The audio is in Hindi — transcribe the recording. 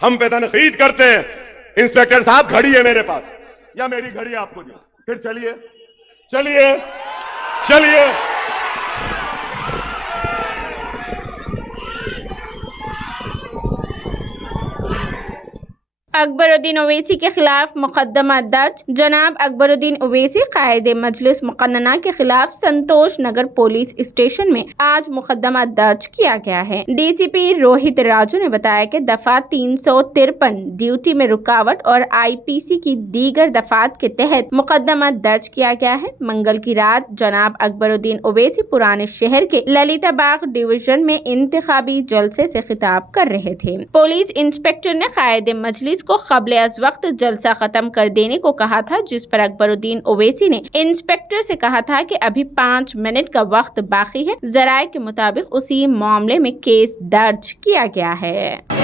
हम पे तनकीद करते हैं। इंस्पेक्टर साहब घड़ी है मेरे पास या मेरी घड़ी आपको दी, फिर चलिए चलिए चलिए। अकबरुद्दीन ओवैसी के खिलाफ मुकदमा दर्ज। जनाब अकबरुद्दीन ओवैसी कायदे मजलिस मुकन्नना के खिलाफ संतोष नगर पुलिस स्टेशन में आज मुकदमा दर्ज किया गया है। डीसीपी रोहित राजू ने बताया कि दफा 353 ड्यूटी में रुकावट और आईपीसी की दीगर दफात के तहत मुकदमा दर्ज किया गया है। मंगल की रात जनाब अकबरुद्दीन ओवैसी पुराने शहर के ललिता बाग डिवीजन में इंतखाबी जलसे से खिताब कर रहे थे। पुलिस इंस्पेक्टर ने कायदे मजलिस को क़ब्ल अज़ वक्त जलसा खत्म कर देने को कहा था, जिस पर अकबरुद्दीन ओवैसी ने इंस्पेक्टर से कहा था कि अभी 5 मिनट का वक्त बाकी है। ज़राए के मुताबिक उसी मामले में केस दर्ज किया गया है।